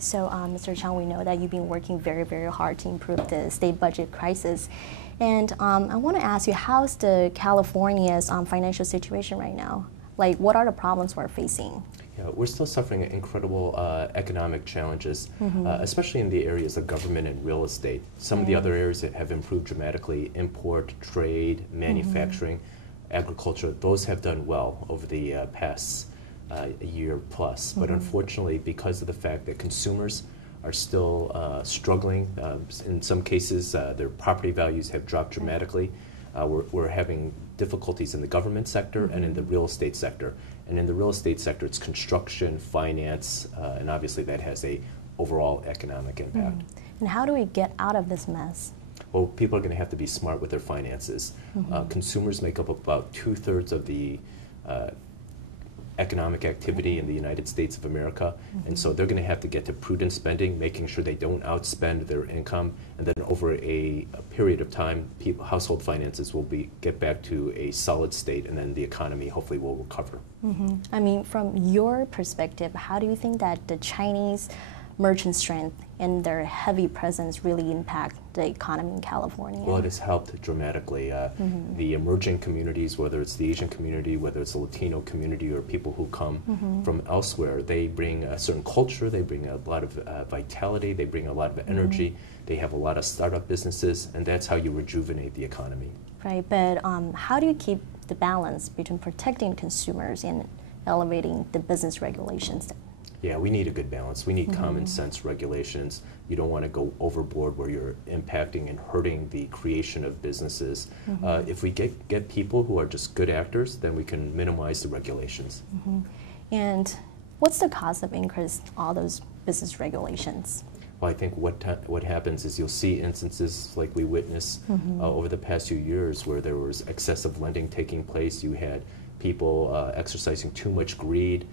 So, Mr. Chiang, we know that you've been working very, very hard to improve the state budget crisis. And I want to ask you, how's the California's financial situation right now? Like, what are the problems we're facing? Yeah, we're still suffering incredible economic challenges, especially in the areas of government and real estate. Some of the other areas that have improved dramatically, import, trade, manufacturing, agriculture, those have done well over the past year plus. But unfortunately, because of the fact that consumers are still struggling, in some cases their property values have dropped dramatically, we're having difficulties in the government sector and in the real estate sector. And in the real estate sector, it's construction, finance, and obviously that has a overall economic impact. And how do we get out of this mess? Well, people are going to have to be smart with their finances. Consumers make up about 2/3 of the economic activity in the United States of America, and so they're going to have to get to prudent spending, making sure they don't outspend their income, and then over a period of time, household finances will get back to a solid state, and then the economy hopefully will recover. I mean, from your perspective, how do you think that the Chinese merchant strength and their heavy presence really impact the economy in California? Well, it has helped dramatically. The emerging communities, whether it's the Asian community, whether it's the Latino community, or people who come from elsewhere, they bring a certain culture, they bring a lot of vitality, they bring a lot of energy, they have a lot of startup businesses, and that's how you rejuvenate the economy. Right, but how do you keep the balance between protecting consumers and elevating the business regulations? Yeah, we need a good balance. We need common sense regulations. You don't want to go overboard where you're impacting and hurting the creation of businesses. If we get people who are just good actors, then we can minimize the regulations. And what's the cost of increase all those business regulations? Well, I think what happens is you'll see instances like we witnessed over the past few years where there was excessive lending taking place. You had people exercising too much greed.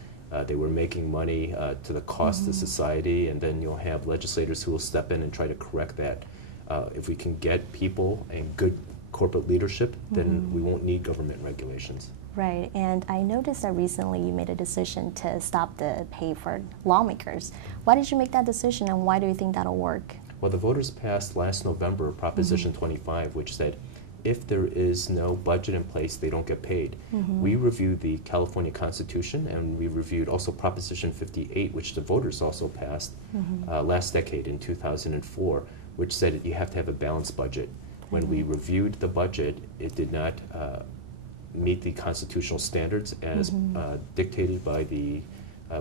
They were making money to the cost of society, and then you'll have legislators who will step in and try to correct that. If we can get people and good corporate leadership, then we won't need government regulations. Right, and I noticed that recently you made a decision to stop the pay for lawmakers. Why did you make that decision, and why do you think that'll work? Well, the voters passed last November Proposition 25, which said if there is no budget in place, they don't get paid. We reviewed the California Constitution, and we reviewed also Proposition 58, which the voters also passed last decade in 2004, which said that you have to have a balanced budget. When we reviewed the budget, it did not meet the constitutional standards as dictated by the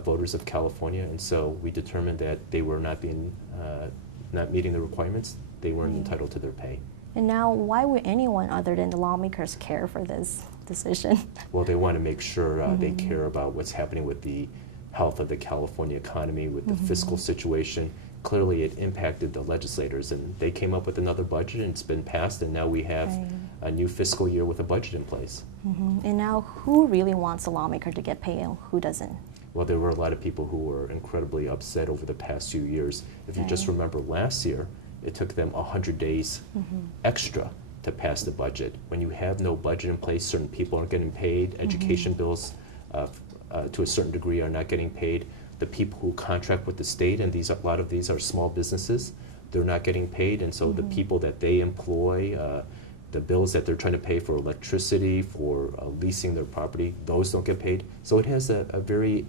voters of California, and so we determined that they were not meeting the requirements. They weren't entitled to their pay. And now, why would anyone other than the lawmakers care for this decision? Well, they want to make sure they care about what's happening with the health of the California economy, with the fiscal situation. Clearly, it impacted the legislators, and they came up with another budget, and it's been passed, and now we have a new fiscal year with a budget in place. And now, who really wants a lawmaker to get paid and who doesn't? Well, there were a lot of people who were incredibly upset over the past few years. If you just remember last year, it took them 100 days extra to pass the budget. When you have no budget in place, certain people aren't getting paid. Education bills, to a certain degree, are not getting paid. The people who contract with the state, and a lot of these are small businesses, they're not getting paid, and so the people that they employ, the bills that they're trying to pay for electricity, for leasing their property, those don't get paid. So it has a very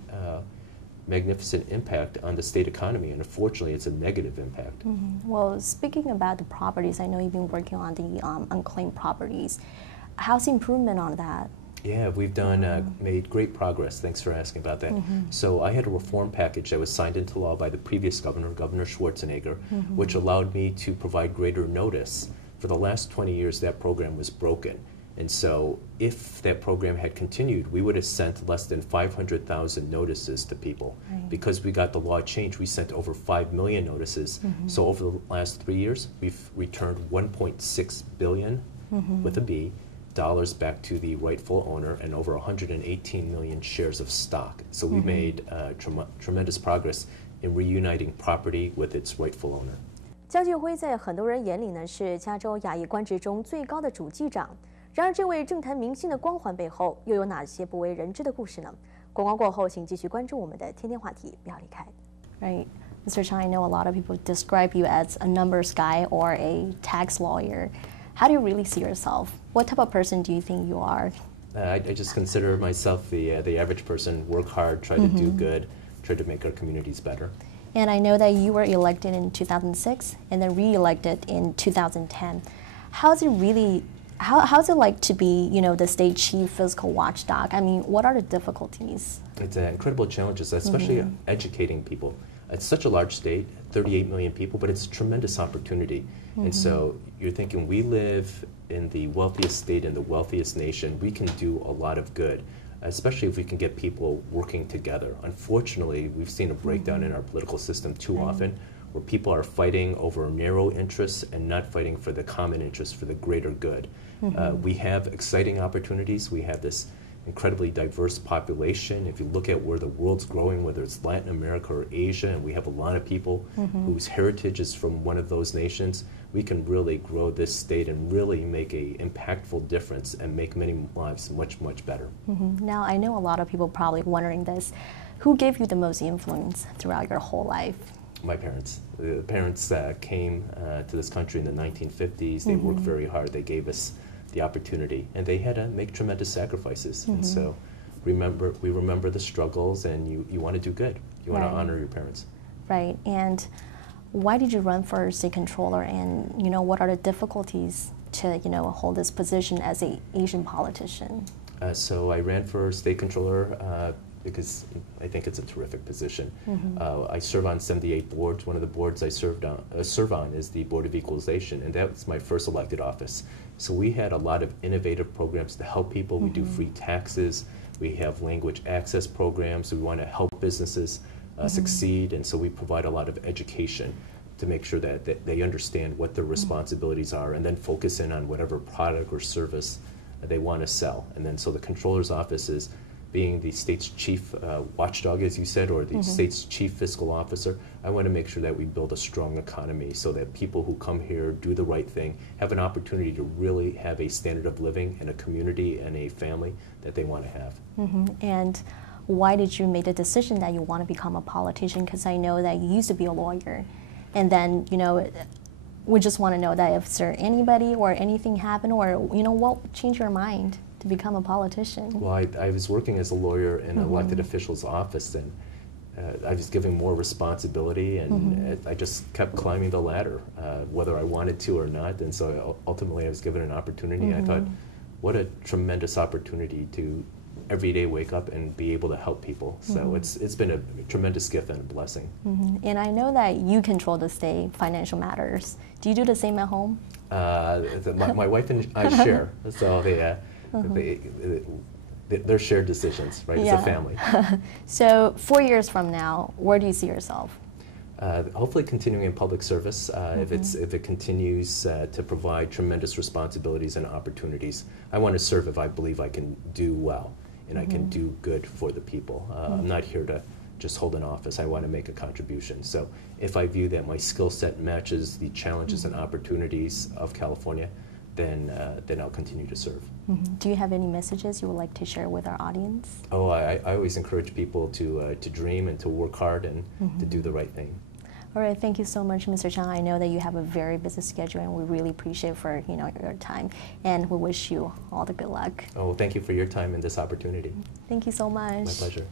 magnificent impact on the state economy, and unfortunately it's a negative impact. Well, speaking about the properties, I know you've been working on the unclaimed properties. How's the improvement on that? Yeah, we've made great progress. Thanks for asking about that. So I had a reform package that was signed into law by the previous governor, Governor Schwarzenegger, which allowed me to provide greater notice. For the last 20 years, that program was broken. And so if that program had continued, we would have sent less than 500,000 notices to people. Because we got the law changed, we sent over 5 million notices. So over the last 3 years, we've returned $1.6 billion, with a B, dollars back to the rightful owner, and over 118 million shares of stock. So we made tremendous progress in reuniting property with its rightful owner. 江俊辉在很多人眼里呢是加州亚裔官职中最高的主计长。然而，这位政坛明星的光环背后又有哪些不为人知的故事呢？广告过后，请继续关注我们的天天话题，不要离开。Right. Mr. Chiang, I know a lot of people describe you as a numbers guy or a tax lawyer. How do you really see yourself? What type of person do you think you are? I just consider myself the average person, work hard, try to do good, try to make our communities better. And I know that you were elected in 2006 and then re-elected in 2010. How's it like to be, the state chief fiscal watchdog? I mean, what are the difficulties? It's incredible challenges, especially educating people. It's such a large state, 38 million people, but it's a tremendous opportunity. And so you're thinking, we live in the wealthiest state in the wealthiest nation. We can do a lot of good, especially if we can get people working together. Unfortunately, we've seen a breakdown in our political system too often, where people are fighting over narrow interests and not fighting for the common interest, for the greater good. We have exciting opportunities. We have this incredibly diverse population. If you look at where the world's growing, whether it's Latin America or Asia, and we have a lot of people whose heritage is from one of those nations, we can really grow this state and really make an impactful difference and make many lives much, much better. Now, I know a lot of people probably wondering this. Who gave you the most influence throughout your whole life? My parents. The parents came to this country in the 1950s. They worked very hard. They gave us the opportunity, and they had to make tremendous sacrifices. And so we remember the struggles, and you want to do good. You want to honor your parents. Right. And why did you run for state controller, and what are the difficulties to hold this position as an Asian politician? So I ran for state controller because I think it's a terrific position. I serve on 78 boards. One of the boards I serve on is the Board of Equalization, and that's my first elected office. So we had a lot of innovative programs to help people. We do free taxes. We have language access programs. We want to help businesses succeed, and so we provide a lot of education to make sure that they understand what their responsibilities are, and then focus in on whatever product or service they want to sell. And then so the controller's office is being the state's chief watchdog, as you said, or the state's chief fiscal officer. I want to make sure that we build a strong economy so that people who come here, do the right thing, have an opportunity to really have a standard of living and a community and a family that they want to have. And why did you make the decision that you want to become a politician? Because I know that you used to be a lawyer, and then we just want to know that if there anybody or anything happened, or what changed your mind to become a politician? Well, I was working as a lawyer in an elected official's office, and I was given more responsibility, and I just kept climbing the ladder, whether I wanted to or not. And so ultimately I was given an opportunity. I thought, what a tremendous opportunity to every day wake up and be able to help people. So it's been a tremendous gift and a blessing. And I know that you control the state financial matters. Do you do the same at home? My wife and I share, so they're shared decisions, right? It's a family. So 4 years from now, where do you see yourself? Hopefully continuing in public service. If it continues to provide tremendous responsibilities and opportunities, I want to serve if I believe I can do well and I can do good for the people. I'm not here to just hold an office. I want to make a contribution. So if I view that my skill set matches the challenges and opportunities of California, then I'll continue to serve. Do you have any messages you would like to share with our audience? Oh, I always encourage people to dream and to work hard and to do the right thing. All right, thank you so much, Mr. Chiang. I know that you have a very busy schedule, and we really appreciate for your time, and we wish you all the good luck. Oh, thank you for your time and this opportunity. Thank you so much. My pleasure.